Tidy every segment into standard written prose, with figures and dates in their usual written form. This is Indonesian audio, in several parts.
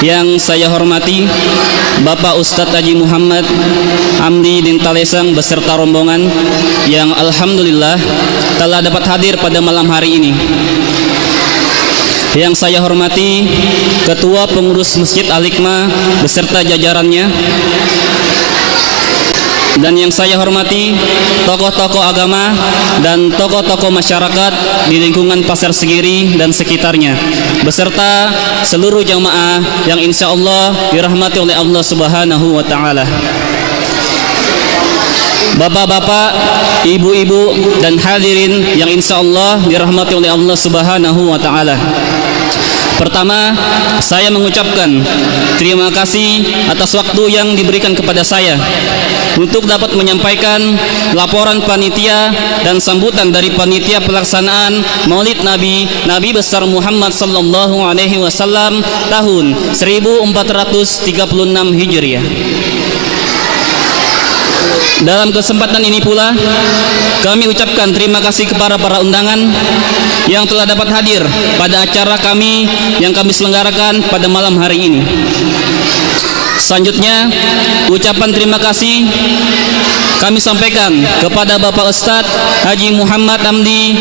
Yang saya hormati Bapak Ustadz Haji Muhammad Amdi bin Talesang beserta rombongan yang alhamdulillah telah dapat hadir pada malam hari ini. Yang saya hormati Ketua Pengurus Masjid Al-Hikmah beserta jajarannya. Dan yang saya hormati tokoh-tokoh agama dan tokoh-tokoh masyarakat di lingkungan Pasar Segiri dan sekitarnya, beserta seluruh jamaah yang insya Allah dirahmati oleh Allah Subhanahu wa Ta'ala. Bapak-bapak, ibu-ibu dan hadirin yang insya Allah dirahmati oleh Allah Subhanahu wa Ta'ala. Pertama, saya mengucapkan terima kasih atas waktu yang diberikan kepada saya untuk dapat menyampaikan laporan panitia dan sambutan dari panitia pelaksanaan Maulid Nabi besar Muhammad sallallahu alaihi wasallam tahun 1436 Hijriah. Dalam kesempatan ini pula kami ucapkan terima kasih kepada para undangan yang telah dapat hadir pada acara kami yang kami selenggarakan pada malam hari ini. Selanjutnya, ucapan terima kasih kami sampaikan kepada Bapak Ustadz Haji Muhammad Amdi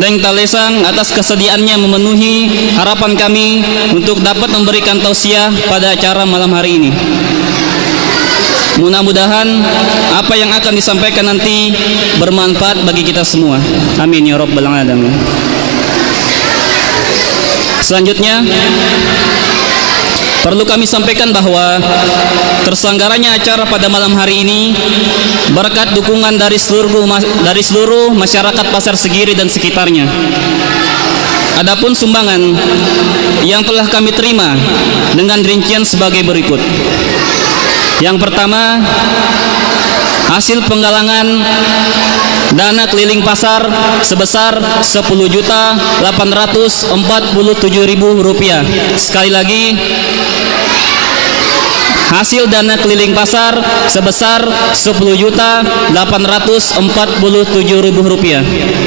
bin Talesang atas kesediaannya memenuhi harapan kami untuk dapat memberikan tausiah pada acara malam hari ini. Mudah-mudahan apa yang akan disampaikan nanti bermanfaat bagi kita semua. Amin ya rabbal alamin. Selanjutnya, perlu kami sampaikan bahwa terselenggaranya acara pada malam hari ini berkat dukungan dari seluruh masyarakat Pasar Segiri dan sekitarnya. Adapun sumbangan yang telah kami terima dengan rincian sebagai berikut. Yang pertama, hasil penggalangan dana keliling pasar sebesar Rp10.847.000. Sekali lagi, hasil dana keliling pasar sebesar Rp10.847.000.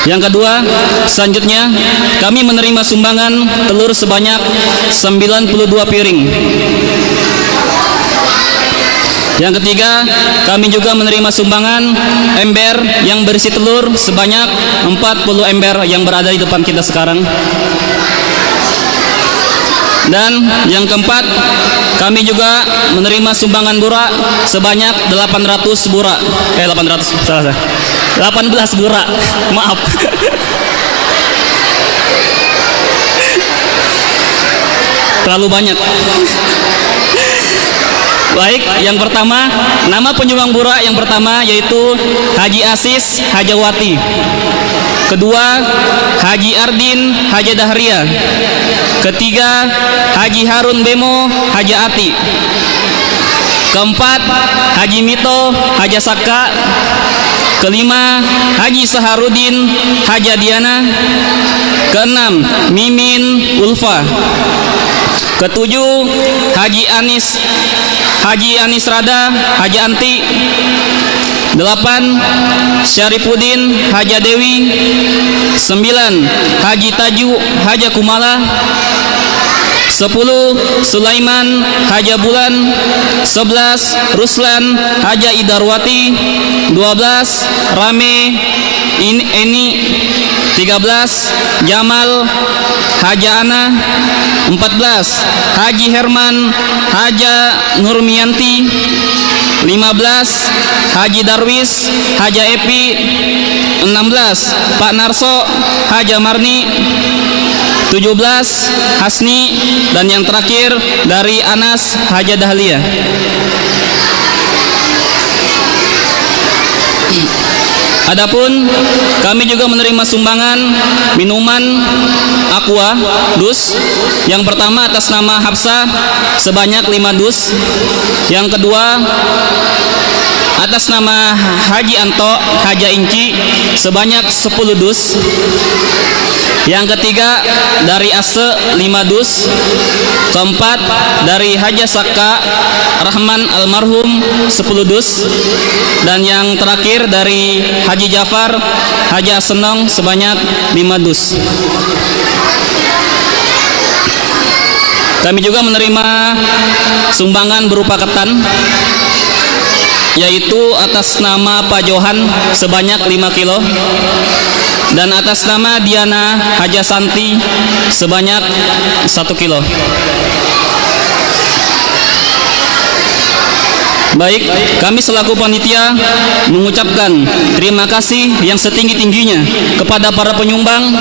Yang kedua, selanjutnya kami menerima sumbangan telur sebanyak 92 piring. Yang ketiga, kami juga menerima sumbangan ember yang berisi telur sebanyak 40 ember yang berada di depan kita sekarang. Dan yang keempat, kami juga menerima sumbangan burak sebanyak 18 burak. 18 burak. Maaf. Terlalu banyak. Baik, yang pertama, nama penyumbang burak yang pertama yaitu Haji Asis Hajawati. Kedua, Haji Ardin Haja Dahria. Ketiga, Haji Harun Bemo Haja Ati. Keempat, Haji Mito Haja Saka. Kelima, Haji Saharudin Haja Diana. Keenam, Mimin Ulfa. Ketujuh, Haji Anis Rada Haja Anti. 8, Syarifuddin Haja Dewi. 9, Haji Taju Haja Kumala. 10, Sulaiman Haja Bulan. 11, Ruslan Haja Idarwati. 12, Rame Eni. 13, Jamal Haja Ana. 14, Haji Herman Haja Nurmianti. 15, Haji Darwis Haja Epi. 16, Pak Narso Haja Marni. 17, Hasni. Dan yang terakhir dari Anas Haja Dahlia. Adapun kami juga menerima sumbangan minuman Aqua dus. Yang pertama atas nama Hafsah sebanyak 5 dus. Yang kedua atas nama Haji Anto Haja Inci sebanyak 10 dus. Yang ketiga dari Ase 5 dus. Keempat dari Haja Saka Rahman almarhum 10 dus. Dan yang terakhir dari Haji Jafar Haja Senong sebanyak 5 dus. Kami juga menerima sumbangan berupa ketan, yaitu atas nama Pak Johan sebanyak 5 kilo dan atas nama Diana Hajasanti sebanyak 1 kilo. Baik, kami selaku panitia mengucapkan terima kasih yang setinggi-tingginya kepada para penyumbang.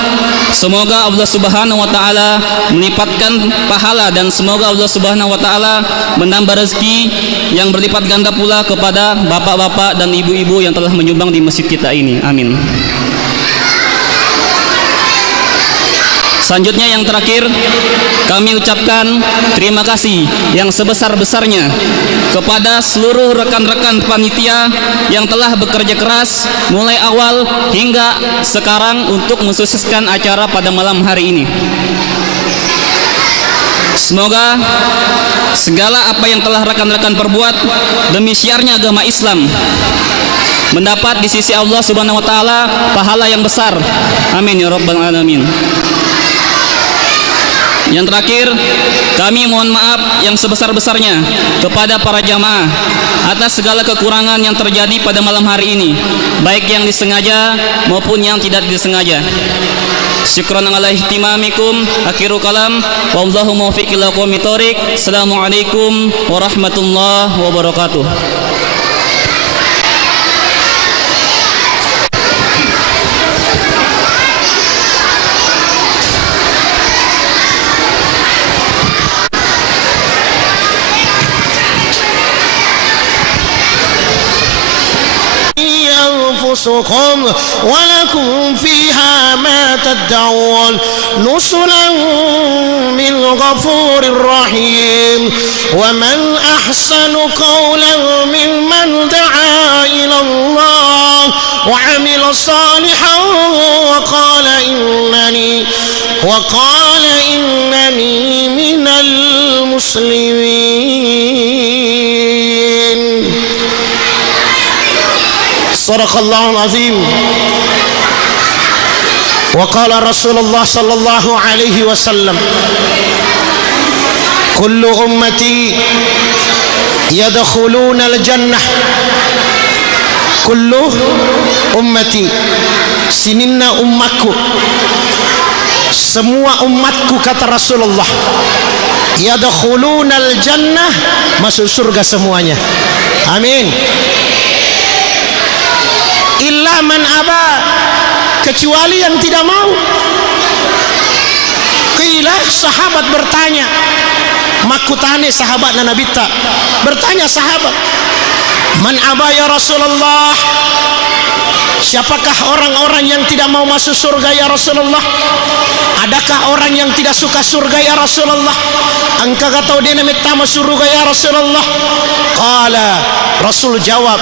Semoga Allah Subhanahu wa taala melipatkan pahala dan semoga Allah Subhanahu wa taala menambah rezeki yang berlipat ganda pula kepada bapak-bapak dan ibu-ibu yang telah menyumbang di masjid kita ini. Amin. Selanjutnya yang terakhir, kami ucapkan terima kasih yang sebesar-besarnya kepada seluruh rekan-rekan panitia yang telah bekerja keras mulai awal hingga sekarang untuk mensukseskan acara pada malam hari ini. Semoga segala apa yang telah rekan-rekan perbuat demi syiarnya agama Islam mendapat di sisi Allah Subhanahu wa taala pahala yang besar. Amin ya rabbal alamin. Yang terakhir, kami mohon maaf yang sebesar-besarnya kepada para jamaah atas segala kekurangan yang terjadi pada malam hari ini, baik yang disengaja maupun yang tidak disengaja. Syukran ala ihtimamikum. Akhiru kalam. Wallahu muwaffiq ila aqwamit thoriq. Assalamualaikum warahmatullahi wabarakatuh. أنفسكم ولكم فيها ما تدعون نزلا من غفور رحيم ومن أحسن قولا ممن دعا إلى الله وعمل صالحا وقال إنني من المسلمين. صدق الله العظيم. وقال رسول الله صلى الله عليه وسلم كل أمتي يدخلون الجنة كل أمتي sininna ummatku, semua umatku kata Rasulullah, yadkhulunal jannah, masuk surga semuanya. Amin. Illa man aba, kecuali yang tidak mau. Qila, sahabat bertanya, makutane sahabat na nabita bertanya sahabat, man aba ya Rasulullah, siapakah orang-orang yang tidak mau masuk surga ya Rasulullah? Adakah orang yang tidak suka surga ya Rasulullah? Engkau kata dia minta masuk surga ya Rasulullah? Qala, Rasul jawab,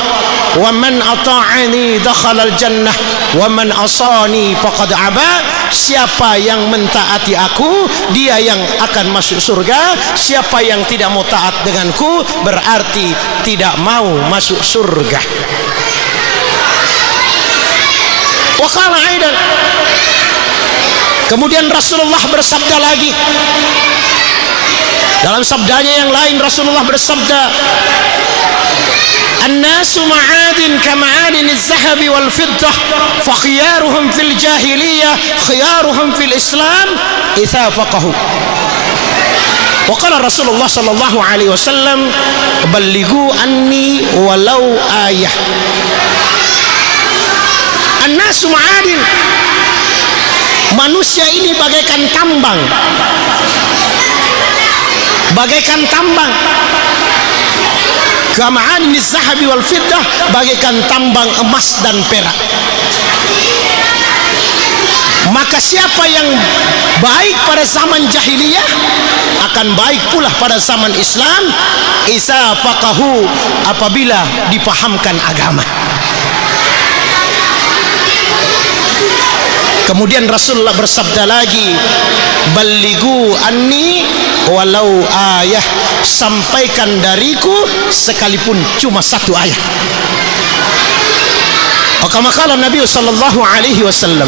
wa man ata'ani dakhala al-jannah wa man asani faqad aba. Siapa yang mentaati aku, dia yang akan masuk surga. Siapa yang tidak mau taat denganku, berarti tidak mau masuk surga. Wa qala aidan, kemudian Rasulullah bersabda lagi. Dalam sabdanya yang lain Rasulullah bersabda, An-nasu ma'adin kama'adin az-zahabi wal fiddah, fa khiyaruhum fil jahiliyah khiyaruhum fil Islam idza faqahu. Wa qala Rasulullah sallallahu alaihi wasallam, ballighu anni walau ayah. An-nasu ma'adin, manusia ini bagaikan tambang, bagaikan tambang. Kama'adin az-zahabi wal fiddah, bagaikan tambang emas dan perak. Maka siapa yang baik pada zaman jahiliyah akan baik pula pada zaman Islam, isa faqahu, apabila dipahamkan agama. Kemudian Rasulullah bersabda lagi, ballighu anni walau ayah, sampaikan dariku sekalipun cuma satu ayat. Kama qala Nabi sallallahu alaihi wasallam.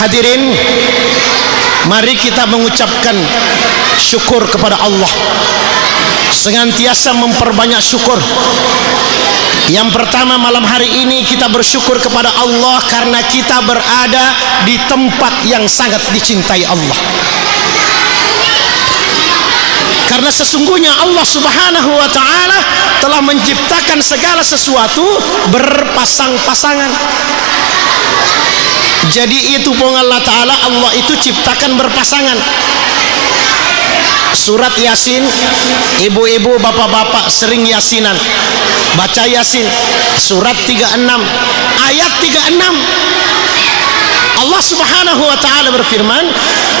Hadirin Mari kita mengucapkan syukur kepada Allah, senantiasa memperbanyak syukur. Yang pertama, malam hari ini kita bersyukur kepada Allah karena kita berada di tempat yang sangat dicintai Allah. Karena sesungguhnya Allah Subhanahu wa ta'ala telah menciptakan segala sesuatu berpasang-pasangan. Jadi itu pun Allah Ta'ala, Allah itu ciptakan berpasangan. Surat Yasin, ibu-ibu, bapak-bapak sering yasinan, baca Yasin surat 36 ayat 36. Allah Subhanahu wa ta'ala berfirman,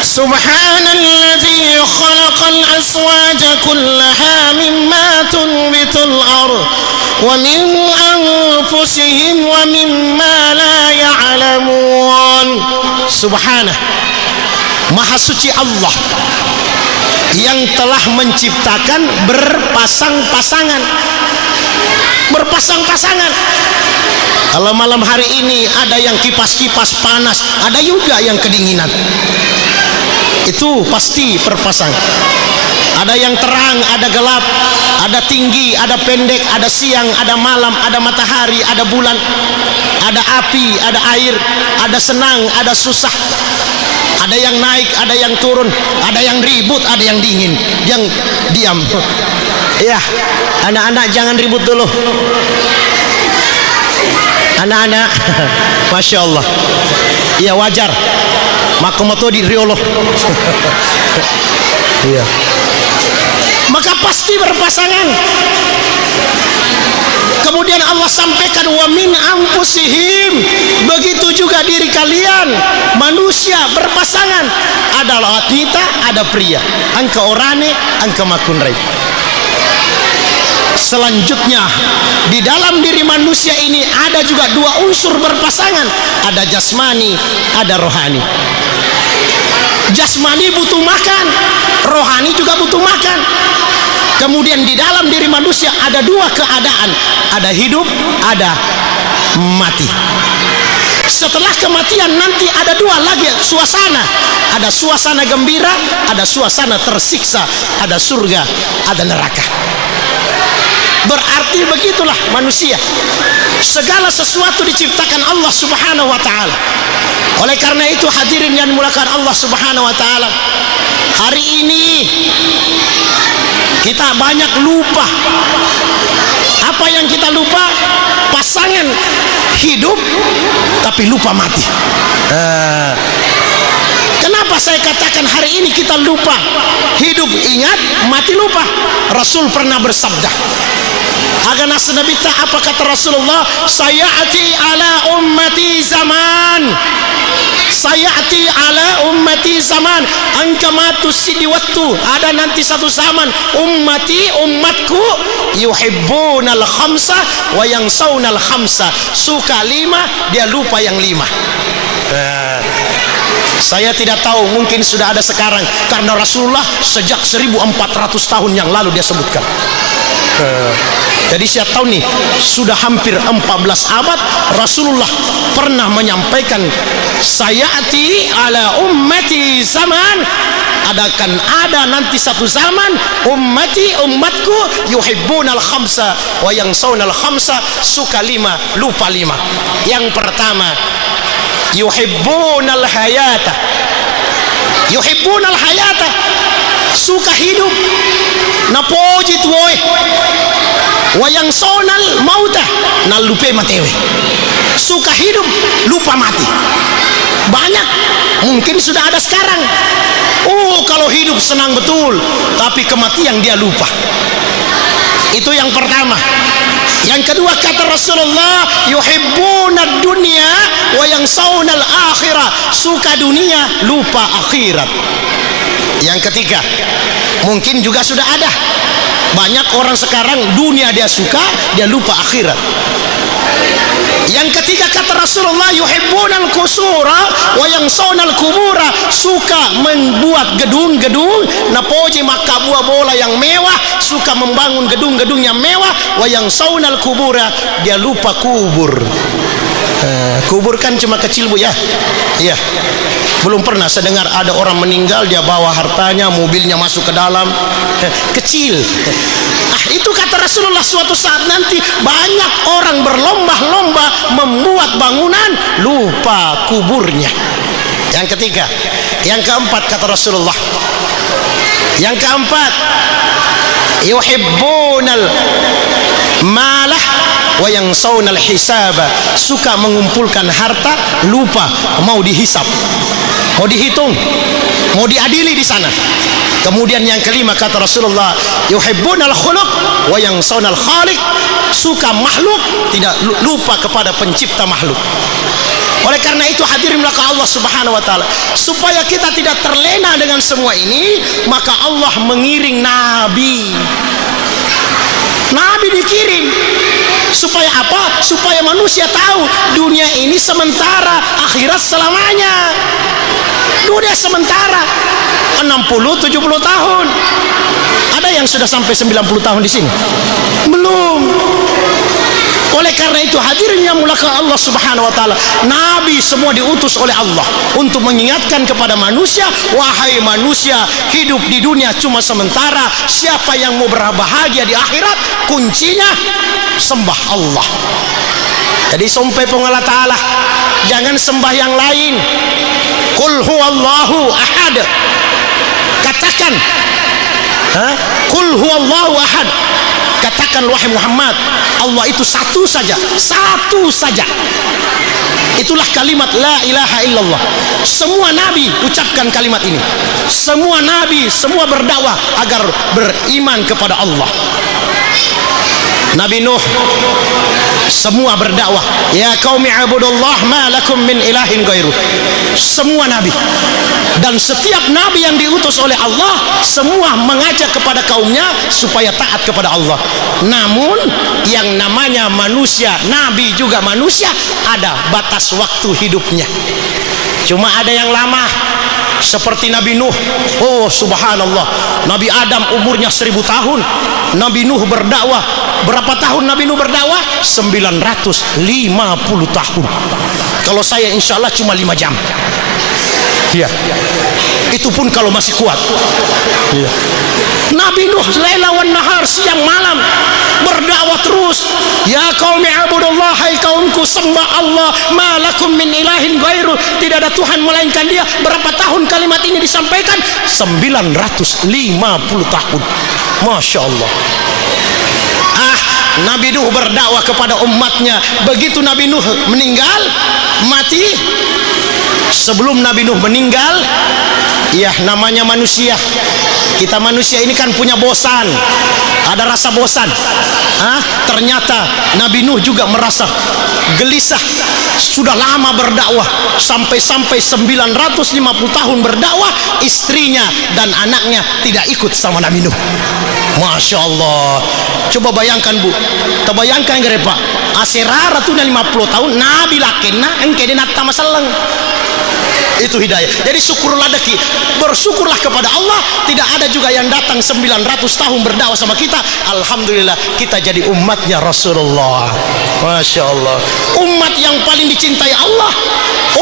Subhanalladzi khalaqal azwaja kullaha mimma tunbitul ardh wa min anfusihim wa mimma la ya'lamun. Subhanah, Maha suci Allah yang telah menciptakan berpasang-pasangan. Berpasang-pasangan. Kalau malam hari ini ada yang kipas-kipas panas, ada juga yang kedinginan. Itu pasti berpasang. Ada yang terang, ada gelap, ada tinggi, ada pendek, ada siang, ada malam, ada matahari, ada bulan, ada api, ada air, ada senang, ada susah. Ada yang naik, ada yang turun, ada yang ribut, ada yang dingin, yang diam. Ya, anak-anak jangan ribut dulu. Anak-anak, Masya Allah. Iya, wajar. Makomoto di riolo. Iya. Maka pasti berpasangan. Kemudian Allah sampaikan, wa min anfusihim, begitu juga diri kalian manusia berpasangan, ada wanita, ada pria, angka orane, angka makunrai. Selanjutnya di dalam diri manusia ini ada juga dua unsur berpasangan, ada jasmani, ada rohani. Jasmani butuh makan, rohani juga butuh makan. Kemudian di dalam diri manusia ada dua keadaan, ada hidup, ada mati. Setelah kematian nanti ada dua lagi suasana, ada suasana gembira, ada suasana tersiksa, ada surga, ada neraka. Berarti begitulah manusia, segala sesuatu diciptakan Allah Subhanahu wa ta'ala. Oleh karena itu hadirin yang dimulakan Allah Subhanahu wa ta'ala, hari ini kita banyak lupa. Apa yang kita lupa? Pasangan hidup tapi lupa mati. Kenapa saya katakan hari ini kita lupa? Hidup ingat, mati lupa. Rasul pernah bersabda, akan asnabita, apa kata Rasulullah? Sayati ala ummati zaman, sayati ala ummati zaman, angkamatus sidi waktu. Ada nanti satu zaman umatku yuhibbunal khamsa wa yangsawunal khamsa, suka lima dia lupa yang lima. Saya tidak tahu, mungkin sudah ada sekarang, karena Rasulullah sejak 1400 tahun yang lalu dia sebutkan. Jadi saya tahu nih, sudah hampir 14 abad Rasulullah pernah menyampaikan, sayati ala ummati zaman, ada nanti satu zaman umatku yuhibbunal khamsa wa yangsawunal khamsa, suka lima lupa lima. Yang pertama, yuhibbunal hayata, yuhibbunal hayata, suka hidup, napoji tuoy, wayang sonal mauta, na lupa matewe. Suka hidup, lupa mati. Banyak, mungkin sudah ada sekarang. Kalau hidup senang betul, tapi kematian dia lupa. Itu yang pertama. Yang kedua kata Rasulullah, yuhibbunad dunya wa yangsawunal akhirah, suka dunia, lupa akhirat. Yang ketiga, mungkin juga sudah ada. Banyak orang sekarang dunia dia suka, dia lupa akhirat. Yang ketiga kata Rasulullah, yuhibbunal kusura wa yangsawunal kubura, suka membuat gedung-gedung, napoji makabua bola yang mewah, suka membangun gedung-gedung yang mewah, wa yangsawunal kubura, dia lupa kubur. Kubur kan cuma kecil bu ya. Iya. Belum pernah saya dengar ada orang meninggal dia bawa hartanya, mobilnya masuk ke dalam. Kecil. Itu kata Rasulullah, suatu saat nanti banyak orang berlomba-lomba membuat bangunan, lupa kuburnya. Yang ketiga. Yang keempat kata Rasulullah. Yang keempat, yuhibbunal malah wa yansawna al-hisaba, suka mengumpulkan harta, lupa mau dihisap, mau dihitung, mau diadili di sana. Kemudian yang kelima kata Rasulullah, yuhibbunal khuluq wa yansawna al-khaliq, suka makhluk, tidak lupa kepada pencipta makhluk. Oleh karena itu hadirin belakang Allah Subhanahu wa taala, supaya kita tidak terlena dengan semua ini, maka Allah mengiring nabi. Nabi dikirim supaya apa? Supaya manusia tahu dunia ini sementara, akhirat selamanya. Dunia sementara 60-70 tahun. Ada yang sudah sampai 90 tahun di sini? Belum. Oleh karena itu hadirin yang muliakan Allah Subhanahu wa taala, nabi semua diutus oleh Allah untuk mengingatkan kepada manusia, wahai manusia, hidup di dunia cuma sementara. Siapa yang mau berbahagia di akhirat, kuncinya sembah Allah. Jadi sampai pengalah taala, jangan sembah yang lain. Qul huwallahu ahad. Katakan, Qul huwallahu ahad. Katakan wahai Muhammad, Allah itu satu saja, satu saja. Itulah kalimat la ilaha illallah. Semua nabi ucapkan kalimat ini. Semua nabi, semua berdakwah agar beriman kepada Allah. Nabi Nuh semua berdakwah, ya qaumi ibudullah ma lakum min ilahin ghairu. Semua nabi dan setiap nabi yang diutus oleh Allah semua mengajak kepada kaumnya supaya taat kepada Allah. Namun yang namanya manusia, nabi juga manusia, ada batas waktu hidupnya. Cuma ada yang lama seperti Nabi Nuh. Oh subhanallah, Nabi Adam umurnya 1000 tahun, Nabi Nuh berdakwah. Berapa tahun Nabi Nuh berdakwah? 950 tahun. Kalau saya insya Allah cuma 5 jam. Iya. Itu pun kalau masih kuat. Iya. Nabi Nuh laila wan nahar, siang malam berdakwah terus. Ya qaumi ibudullah, hai kaumku sembah Allah, ma lakum min ilahin ghairu, tidak ada Tuhan melainkan Dia. Berapa tahun kalimat ini disampaikan? 950 tahun. Masya Allah. Nabi Nuh berdakwah kepada umatnya. Begitu Nabi Nuh meninggal, mati. Sebelum Nabi Nuh meninggal, ya namanya manusia, kita manusia ini kan punya bosan, ada rasa bosan. Ternyata Nabi Nuh juga merasa gelisah. Sudah lama berdakwah, sampai 950 tahun berdakwah, istrinya dan anaknya tidak ikut sama Nabi Nuh. Masya Allah. Coba bayangkan bu, terbayangkan gak Pak, aserara tuh 50 tahun Nabi lakena engke dia nata masalang. Itu hidayah. Jadi syukurlah deki, bersyukurlah kepada Allah. Tidak ada juga yang datang 900 tahun berdakwah sama kita. Alhamdulillah kita jadi umatnya Rasulullah. Masya Allah. Umat yang paling dicintai Allah,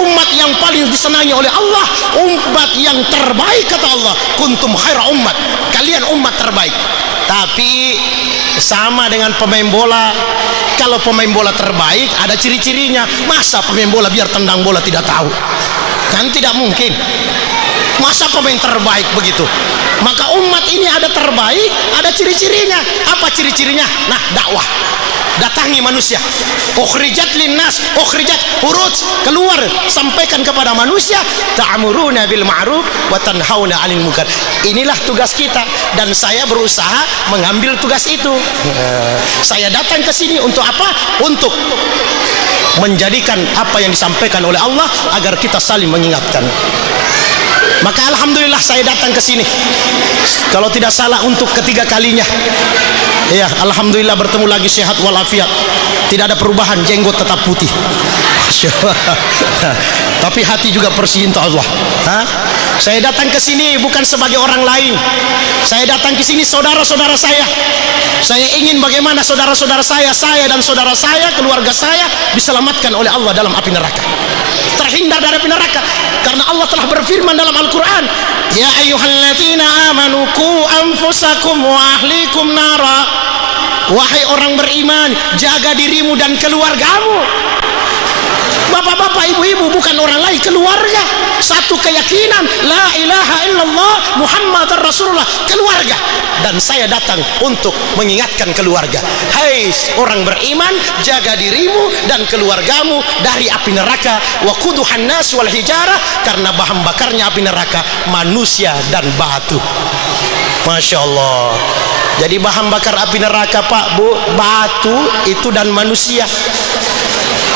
umat yang paling disenangi oleh Allah, umat yang terbaik kata Allah. Kuntum khaira ummat, kalian umat terbaik. Tapi sama dengan pemain bola. Kalau pemain bola terbaik ada ciri-cirinya. Masa pemain bola biar tendang bola tidak tahu? Kan tidak mungkin. Masa pemain terbaik begitu? Maka umat ini ada terbaik, ada ciri-cirinya. Apa ciri-cirinya? Nah, dakwah. Datangi manusia. Ukhrijat linnas, ukhrijat hurut, keluar, sampaikan kepada manusia. Ta'muruna bil ma'ruf wa tanhauna 'anil munkar. Inilah tugas kita dan saya berusaha mengambil tugas itu. Saya datang ke sini untuk apa? Untuk menjadikan apa yang disampaikan oleh Allah agar kita saling mengingatkan. Maka alhamdulillah saya datang ke sini. Kalau tidak salah untuk ketiga kalinya. Ya, alhamdulillah bertemu lagi sehat walafiat. Tidak ada perubahan, jenggot tetap putih. Tapi hati juga persihin Allah. Saya datang ke sini bukan sebagai orang lain. Saya datang ke sini saudara-saudara saya. Saya ingin bagaimana saudara-saudara saya dan saudara saya, keluarga saya diselamatkan oleh Allah dalam api neraka, terhindar dari api neraka. Karena Allah telah berfirman dalam Al-Quran, ya ayyuhalladzina amanu qu anfusakum wa ahlikum nara. Wahai orang beriman, jaga dirimu dan keluargamu. Bapak-bapak, ibu-ibu, bukan orang lain, keluarga. Satu keyakinan, la ilaha illallah Muhammad Rasulullah, keluarga. Dan saya datang untuk mengingatkan keluarga. Hai orang beriman, jaga dirimu dan keluargamu dari api neraka. Wa quduhan nas wal hijarah, karena bahan bakarnya api neraka manusia dan batu. Masya Allah. Jadi bahan bakar api neraka, Pak, Bu, batu itu dan manusia.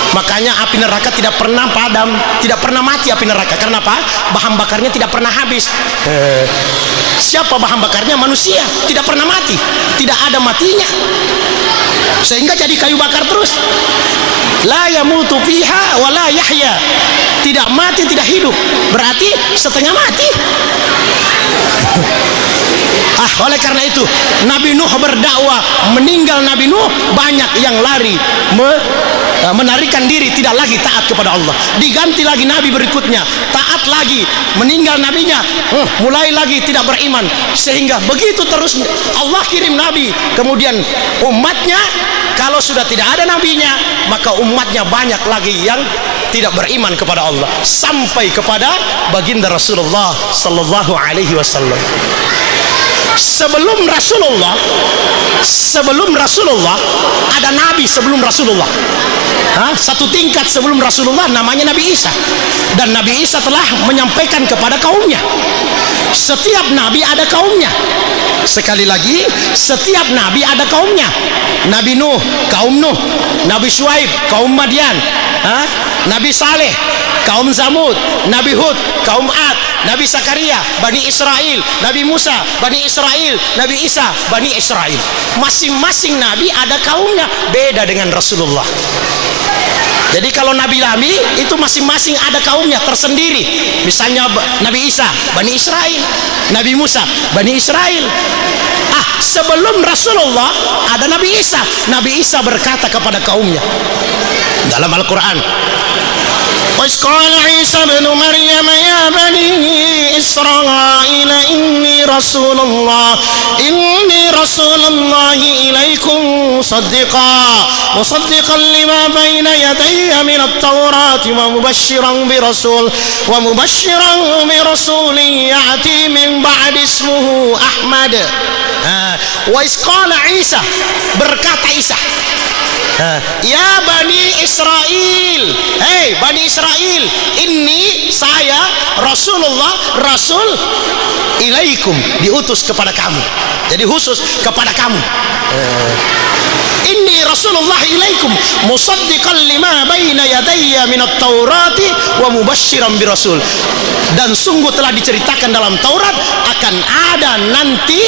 Makanya api neraka tidak pernah padam, tidak pernah mati api neraka. Karena apa? Bahan bakarnya tidak pernah habis. Siapa bahan bakarnya? Manusia. Tidak pernah mati, tidak ada matinya, sehingga jadi kayu bakar terus. La yamutu fiha wa la yahya. Tidak mati, tidak hidup. Berarti setengah mati. Oleh karena itu Nabi Nuh berdakwah, meninggal Nabi Nuh, banyak yang lari menarikan diri, tidak lagi taat kepada Allah. Diganti lagi Nabi berikutnya, taat lagi, meninggal nabinya, mulai lagi tidak beriman. Sehingga begitu terus Allah kirim Nabi, kemudian umatnya kalau sudah tidak ada nabinya, maka umatnya banyak lagi yang tidak beriman kepada Allah, sampai kepada baginda Rasulullah sallallahu alaihi wasallam. Sebelum Rasulullah ada nabi sebelum Rasulullah. Satu tingkat sebelum Rasulullah namanya Nabi Isa. Dan Nabi Isa telah menyampaikan kepada kaumnya. Setiap nabi ada kaumnya. Sekali lagi, setiap nabi ada kaumnya. Nabi Nuh, kaum Nuh. Nabi Syuaib, kaum Madian. Nabi Saleh, kaum Zamud. Nabi Hud, kaum Ad. Nabi Zakaria, Bani Israel. Nabi Musa, Bani Israel. Nabi Isa, Bani Israel. Masing-masing nabi ada kaumnya, beda dengan Rasulullah. Jadi kalau nabi-nabi itu masing-masing ada kaumnya tersendiri. Misalnya Nabi Isa, Bani Israel. Nabi Musa, Bani Israel. Sebelum Rasulullah ada Nabi Isa. Nabi Isa berkata kepada kaumnya dalam Al-Quran, وَإِذْ قَالَ عِيسَى ابْنُ مَرْيَمَ يَا بَنِي إِسْرَائِيلَ إِنِّي رَسُولُ اللَّهِ إِلَيْكُمْ مُصَدِّقًا لِمَا بَيْنَ يَدَيَّ مِنَ التَّوْرَاةِ وَمُبَشِّرًا بِرَسُولٍ يَأْتِي مِنْ بَعْدِ اسْمُهُ أَحْمَدَ. وَإِذْ قَالَ عِيسَى, berkata Isa, ya Bani Israel, hei Bani Israel, ini saya Rasulullah, Rasul ilaikum, diutus kepada kamu. Jadi khusus kepada kamu. Inni Rasulullah ilaikum musaddiqan lima baina yadayya minat taurati wa mubashiran birasul. Dan sungguh telah diceritakan dalam Taurat akan ada nanti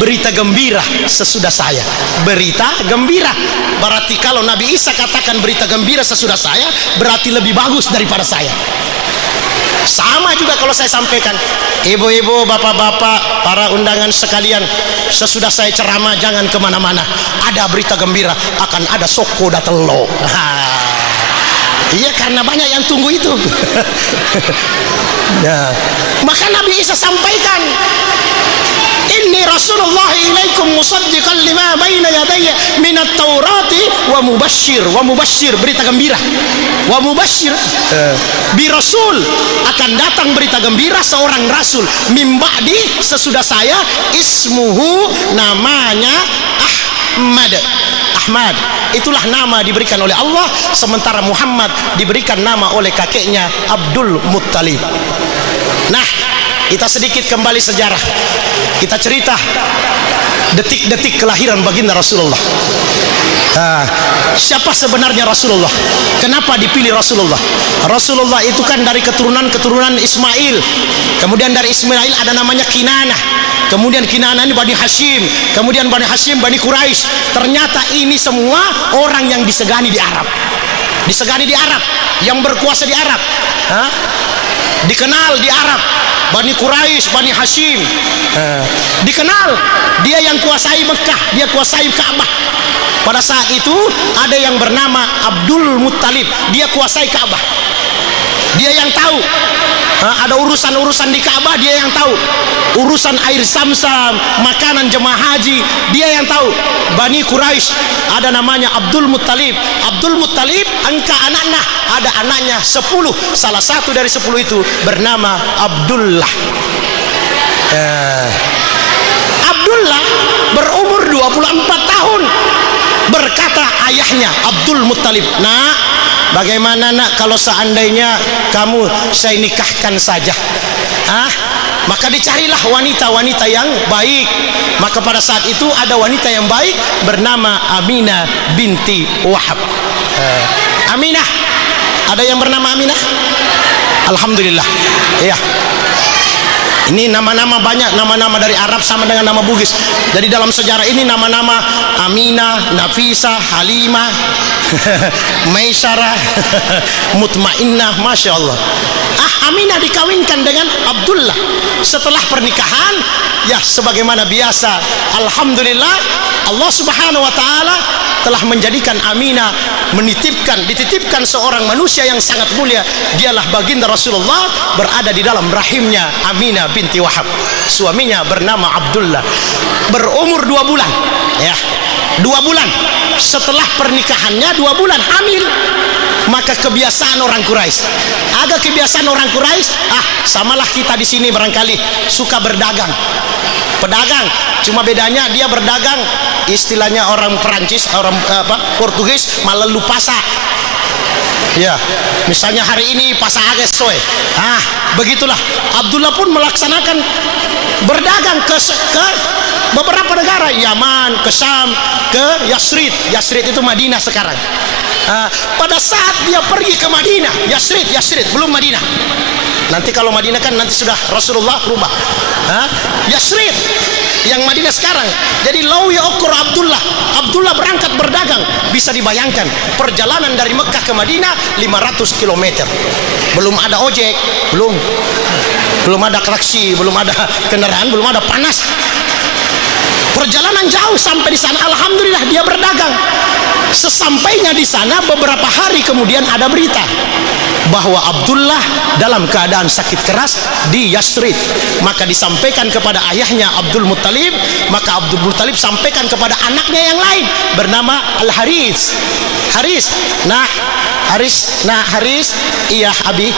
berita gembira sesudah saya. Berita gembira. Berarti kalau Nabi Isa katakan berita gembira sesudah saya, berarti lebih bagus daripada saya. Sama juga kalau saya sampaikan, ibu-ibu, bapak-bapak, para undangan sekalian, sesudah saya ceramah jangan kemana-mana, ada berita gembira, akan ada soko datelo. Iya, karena banyak yang tunggu itu. Maka Nabi Isa sampaikan, inni Rasulullah ilaikum musaddiqan lima baina yadayya minat taurati wa mubashir, berita gembira. Wa mubashir birasul, akan datang berita gembira seorang rasul min ba'di, sesudah saya, ismuhu, namanya Ahmad. Itulah nama diberikan oleh Allah, sementara Muhammad diberikan nama oleh kakeknya Abdul Muttalib. Nah, kita sedikit kembali sejarah. Kita cerita detik-detik kelahiran baginda Rasulullah. Siapa sebenarnya Rasulullah? Kenapa dipilih Rasulullah? Rasulullah itu kan dari keturunan Ismail. Kemudian dari Ismail ada namanya Kinanah. Kemudian Kinanah ini Bani Hashim. Kemudian Bani Hashim Bani Quraisy. Ternyata ini semua orang yang disegani di Arab. Disegani di Arab, yang berkuasa di Arab. dikenal di Arab, Bani Quraisy, Bani Hashim. Dikenal dia yang kuasai Mekah, dia kuasai Ka'bah. Pada saat itu ada yang bernama Abdul Muttalib, dia kuasai Ka'bah. Dia yang tahu ada urusan-urusan di Ka'bah, dia yang tahu. Urusan air Zamzam, makanan jemaah haji, dia yang tahu. Bani Quraisy ada namanya Abdul Muttalib. Abdul Muttalib angka anaknya, ada anaknya 10. Salah satu dari 10 itu bernama Abdullah. Abdullah berumur 24 tahun. Berkata ayahnya Abdul Muttalib, "Nak, bagaimana nak kalau seandainya kamu saya nikahkan saja?" Maka dicarilah wanita-wanita yang baik. Maka pada saat itu ada wanita yang baik bernama Aminah binti Wahab. Aminah, ada yang bernama Aminah? Alhamdulillah. Iya. Ini nama-nama banyak, nama-nama dari Arab sama dengan nama Bugis. Jadi dalam sejarah ini nama-nama Aminah, Nafisah, Halimah, Maisyarah, Mutmainnah, Masya Allah. Aminah dikawinkan dengan Abdullah. Setelah pernikahan, ya sebagaimana biasa, alhamdulillah Allah Subhanahu wa taala telah menjadikan Aminah dititipkan seorang manusia yang sangat mulia. Dialah baginda Rasulullah, berada di dalam rahimnya Aminah binti Wahab. Suaminya bernama Abdullah. Berumur 2 bulan, ya. 2 bulan setelah pernikahannya, 2 bulan hamil. Maka kebiasaan orang Quraisy, agak kebiasaan orang Quraisy, samalah kita di sini barangkali suka berdagang, pedagang. Cuma bedanya dia berdagang, istilahnya orang Perancis, orang Portugis, malalu pasa. Ya, misalnya hari ini pasa agesoy. Begitulah. Abdullah pun melaksanakan berdagang ke beberapa negara, Yaman, ke Syam, ke Yasrib. Yasrib itu Madinah sekarang. Pada saat dia pergi ke Madinah, Yasrib belum Madinah. Nanti kalau Madinah kan nanti sudah Rasulullah rubah. Yasrib yang Madinah sekarang. Jadi lawi ukur Abdullah berangkat berdagang. Bisa dibayangkan perjalanan dari Mekah ke Madinah 500 km. Belum ada ojek, belum ada taksi, belum ada kendaraan, belum ada panas. Perjalanan jauh sampai di sana, alhamdulillah dia berdagang. Sesampainya di sana, beberapa hari kemudian ada berita bahwa Abdullah dalam keadaan sakit keras di Yasrib. Maka disampaikan kepada ayahnya Abdul Muttalib. Maka Abdul Muttalib sampaikan kepada anaknya yang lain bernama Al-Haris. Haris, iya abi,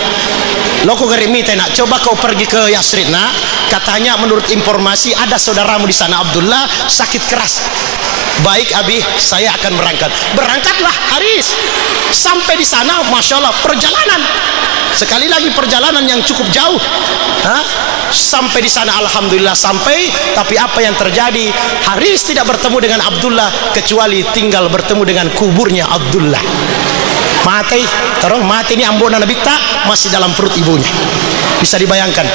lo kok ngerimite nak, coba kau pergi ke Yasrib nak. Katanya menurut informasi ada saudaramu di sana Abdullah sakit keras. Baik abi, saya akan berangkat. Berangkatlah Haris. Sampai di sana, masya Allah, perjalanan. Sekali lagi perjalanan yang cukup jauh. Sampai di sana, alhamdulillah sampai. Tapi apa yang terjadi? Haris tidak bertemu dengan Abdullah kecuali tinggal bertemu dengan kuburnya Abdullah. Mati ini ambona Nabi tak masih dalam perut ibunya. Bisa dibayangkan.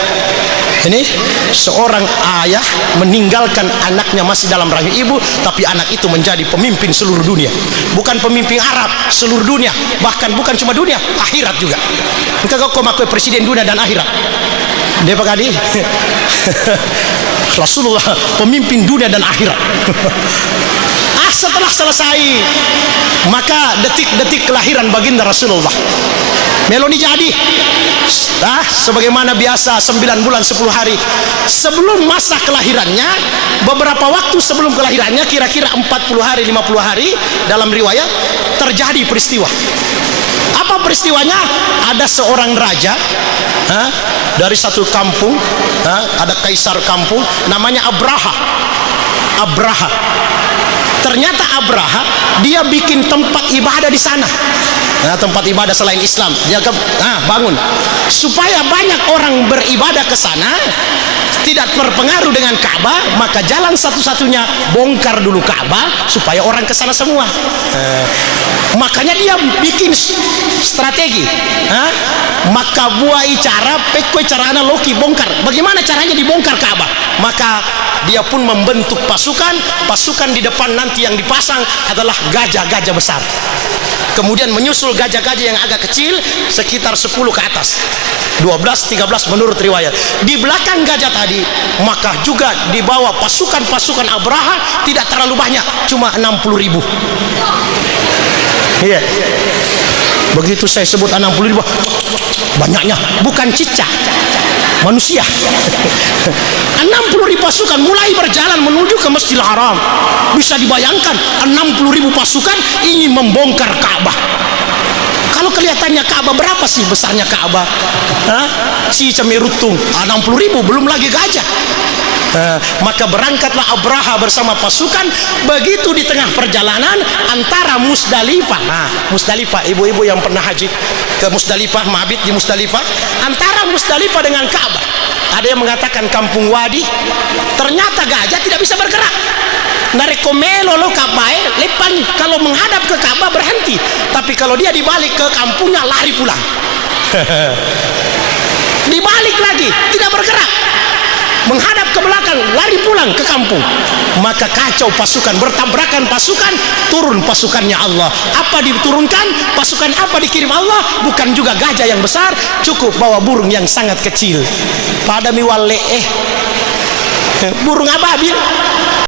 Ini seorang ayah meninggalkan anaknya masih dalam rahim ibu, tapi anak itu menjadi pemimpin seluruh dunia. Bukan pemimpin Arab, seluruh dunia. Bahkan bukan cuma dunia, akhirat juga. Engkau kau makoi presiden dunia dan akhirat. Dia pakadi Rasulullah pemimpin dunia dan akhirat. Setelah selesai, maka detik-detik kelahiran baginda Rasulullah meloni jadi sebagaimana biasa 9 bulan 10 hari sebelum masa kelahirannya. Beberapa waktu sebelum kelahirannya, kira-kira 40 hari 50 hari dalam riwayat, terjadi peristiwa. Apa peristiwanya? Ada seorang raja dari satu kampung, ada kaisar kampung namanya Abraha. Ternyata Abraha dia bikin tempat ibadah di sana. Tempat ibadah selain Islam dia bangun supaya banyak orang beribadah ke sana, tidak terpengaruh dengan Ka'bah. Maka jalan satu-satunya bongkar dulu Ka'bah supaya orang ke sana semua. Makanya dia bikin strategi. Maka buai cara pekoi carana loki bongkar. Bagaimana caranya dibongkar Ka'bah? Maka dia pun membentuk pasukan di depan nanti yang dipasang adalah gajah-gajah besar. kemudian menyusul gajah-gajah yang agak kecil sekitar 10 ke atas, 12-13 menurut riwayat. Di belakang gajah tadi maka juga dibawa pasukan-pasukan Abraha, tidak terlalu banyak, cuma 60.000. Iya. Begitu saya sebut 60.000, banyaknya, bukan cicak, manusia. 60.000 pasukan mulai berjalan menuju ke Masjidil Haram. Bisa dibayangkan 60.000 pasukan ingin membongkar Ka'bah. Kalau kelihatannya Ka'bah, berapa sih besarnya Ka'bah? Si Cemerutung 60.000, belum lagi gajah. Maka berangkatlah Abraha bersama pasukan. Begitu di tengah perjalanan antara Musdalifah, Musdalifah, ibu-ibu yang pernah haji ke Musdalifah, mabit di Musdalifah, antara Musdalifah dengan Ka'bah ada yang mengatakan kampung wadi. Ternyata gajah tidak bisa bergerak. Narekomelo lo Ka'bah lepan, kalau menghadap ke Ka'bah berhenti, tapi kalau dia dibalik ke kampungnya lari pulang. Dibalik lagi tidak bergerak, menghadap ke belakang lari pulang ke kampung. Maka kacau pasukan, bertabrakan pasukan, turun pasukannya Allah. Apa diturunkan? Pasukan apa dikirim Allah? Bukan juga gajah yang besar, cukup bawa burung yang sangat kecil. Pada miwale burung ababil.